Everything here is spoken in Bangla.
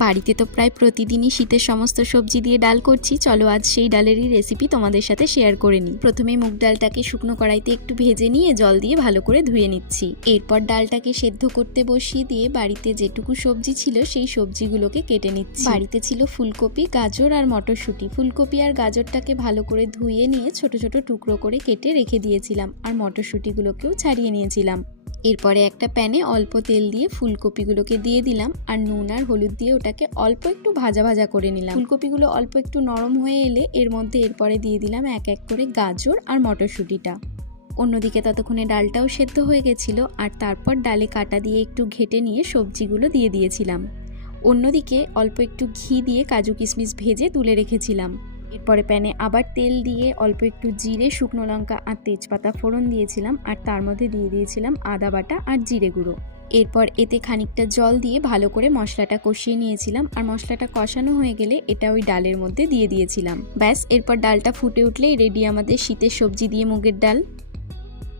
বাড়িতে তো প্রায় প্রতিদিনই শীতের সমস্ত সবজি দিয়ে ডাল করছি, চলো আজ সেই ডালেরই রেসিপি তোমাদের সাথে শেয়ার করে নিই। প্রথমে মুগ ডালটাকে শুকনো কড়াইতে একটু ভেজে নিয়ে জল দিয়ে ভালো করে ধুয়ে নিচ্ছি। এরপর ডালটাকে সেদ্ধ করতে বসিয়ে দিয়ে বাড়িতে যেটুকু সবজি ছিল সেই সবজিগুলোকে কেটে নিচ্ছি। বাড়িতে ছিল ফুলকপি, গাজর আর মটরশুঁটি। ফুলকপি আর গাজরটাকে ভালো করে ধুয়ে নিয়ে ছোট ছোট টুকরো করে কেটে রেখে দিয়েছিলাম, আর মটরশুঁটিগুলোকেও ছাড়িয়ে নিয়েছিলাম। এরপরে একটা প্যানে অল্প তেল দিয়ে ফুলকপিগুলোকে দিয়ে দিলাম, আর নুন আর হলুদ দিয়ে ওটাকে অল্প একটু ভাজা ভাজা করে নিলাম। ফুলকপিগুলো অল্প একটু নরম হয়ে এলে এর মধ্যে এরপরে দিয়ে দিলাম এক এক করে গাজর আর মটরশুঁটিটা। অন্যদিকে ততক্ষণে ডালটাও সেদ্ধ হয়ে গেছিল, আর তারপর ডালে কাটা দিয়ে একটু ঘেটে নিয়ে সবজিগুলো দিয়ে দিয়েছিলাম। অন্যদিকে অল্প একটু ঘি দিয়ে কাজু কিশমিশ ভেজে তুলে রেখেছিলাম। এরপরে প্যানে আবার তেল দিয়ে অল্প একটু জিরে, শুকনো লঙ্কা আর তেজপাতা ফোড়ন দিয়েছিলাম, আর তার মধ্যে দিয়ে দিয়েছিলাম আদা বাটা আর জিরে গুঁড়ো। এরপর এতে খানিকটা জল দিয়ে ভালো করে মশলাটা কষিয়ে নিয়েছিলাম, আর মশলাটা কষানো হয়ে গেলে এটা ওই ডালের মধ্যে দিয়ে দিয়েছিলাম। ব্যাস, এরপর ডালটা ফুটে উঠলেই রেডি আমাদের শীতের সবজি দিয়ে মুগের ডাল।